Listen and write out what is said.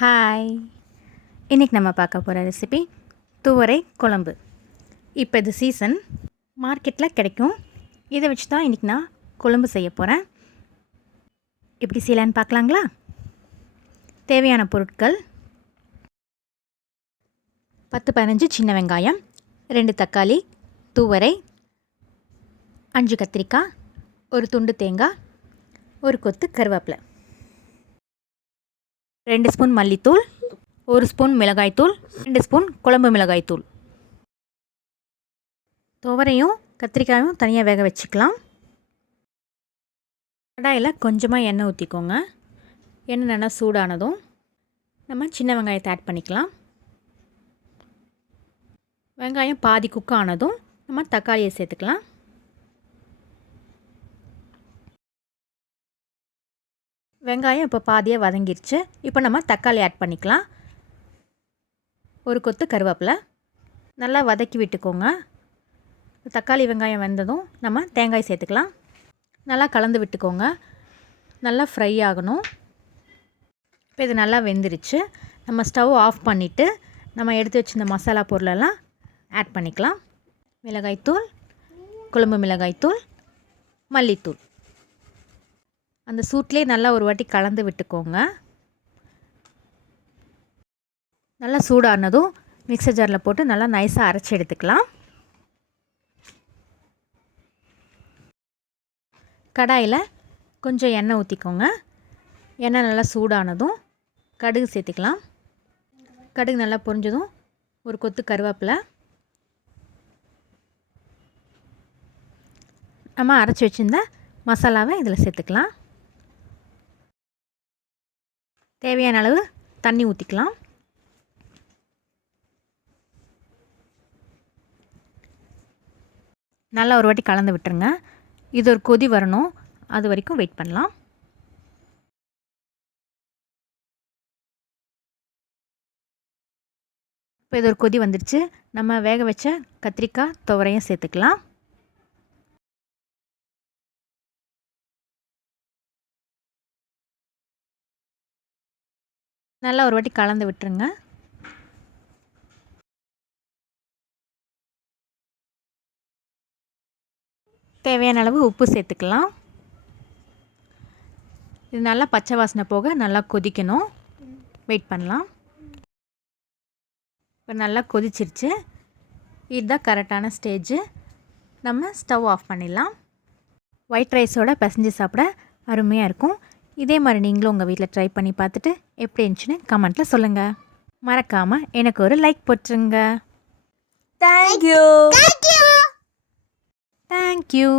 Hi, இன்றைக்கி நம்ம பார்க்க போகிற ரெசிபி துவரை குழம்பு. இப்போ இது சீசன், மார்க்கெட்டில் கிடைக்கும். இதை வச்சு தான் இன்றைக்கி நான் குழம்பு செய்ய போகிறேன். எப்படி செய்யலான்னு பார்க்கலாங்களா? தேவையான பொருட்கள்: 10-15 சின்ன வெங்காயம், 2 தக்காளி, துவரை, 5 கத்திரிக்காய், ஒரு துண்டு தேங்காய், ஒரு கொத்து கருவேப்பிலை, 2 ஸ்பூன் மல்லித்தூள், 1 ஸ்பூன் மிளகாய்த்தூள், 2 ஸ்பூன் குழம்பு மிளகாய்த்தூள். துவரையும் கத்திரிக்காயும் தனியாக வேக வச்சுக்கலாம். கடாயில் கொஞ்சமாக எண்ணெய் ஊற்றிக்கோங்க. எண்ணெய் நல்லா சூடானதும் நம்ம சின்ன வெங்காயத்தை ஆட் பண்ணிக்கலாம். வெங்காயம் பாதி குக் ஆனதும் நம்ம தக்காளியை சேர்த்துக்கலாம். வெங்காயம் இப்போ பாதியாக வதங்கிருச்சு. இப்போ நம்ம தக்காளி ஆட் பண்ணிக்கலாம். ஒரு கொத்து கருவேப்பிலை நல்லா வதக்கி விட்டுக்கோங்க. தக்காளி வெங்காயம் வெந்ததும் நம்ம தேங்காய் சேர்த்துக்கலாம். நல்லா கலந்து விட்டுக்கோங்க. நல்லா ஃப்ரை ஆகணும். இப்போ இது நல்லா வெந்துருச்சு. நம்ம ஸ்டவ் ஆஃப் பண்ணிவிட்டு நம்ம எடுத்து வச்சுருந்த மசாலா பொருளெல்லாம் ஆட் பண்ணிக்கலாம். மிளகாய்த்தூள், குழம்பு மிளகாய்த்தூள், மல்லித்தூள். அந்த சூட்லேயே நல்லா ஒரு வாட்டி கலந்து விட்டுக்கோங்க. நல்லா சூடானதும் மிக்சர் ஜாரில் போட்டு நல்லா நைஸாக அரைச்சி எடுத்துக்கலாம். கடாயில் கொஞ்சம் எண்ணெய் ஊற்றிக்கோங்க. எண்ணெய் நல்லா சூடானதும் கடுகு சேர்த்துக்கலாம். கடுகு நல்லா பொரிஞ்சதும் ஒரு கொத்து கருவேப்பிலை, நம்ம அரைச்சி வச்சுருந்த மசாலாவை இதில் சேர்த்துக்கலாம். தேவையான அளவு தண்ணி ஊற்றிக்கலாம். நல்லா ஒரு வாட்டி கலந்து விட்டுருங்க. இது ஒரு கொதி வரணும், அது வரைக்கும் வெயிட் பண்ணலாம். இப்போ இது ஒரு கொதி வந்துடுச்சு. நம்ம வேக வச்ச கத்திரிக்காய் துவரையும் சேர்த்துக்கலாம். நல்லா ஒரு வாட்டி கலந்து விட்டுருங்க. தேவையான அளவு உப்பு சேர்த்துக்கலாம். இது நல்லா பச்சை வாசனை போக நல்லா கொதிக்கணும். வெயிட் பண்ணலாம். இப்போ நல்லா கொதிச்சிருச்சு. இதுதான் கரெக்டான ஸ்டேஜு. நம்ம ஸ்டவ் ஆஃப் பண்ணிடலாம். ஒயிட் ரைஸோட பிசைஞ்சு சாப்பிட அருமையாக இருக்கும். இதே மாதிரி நீங்களும் உங்கள் வீட்டில் ட்ரை பண்ணி பார்த்துட்டு எப்படி இருந்துச்சுன்னு கமெண்ட்டில் சொல்லுங்கள். மறக்காமல் எனக்கு ஒரு லைக் போட்டுருங்க. தேங்க்யூ. தேங்க்யூ.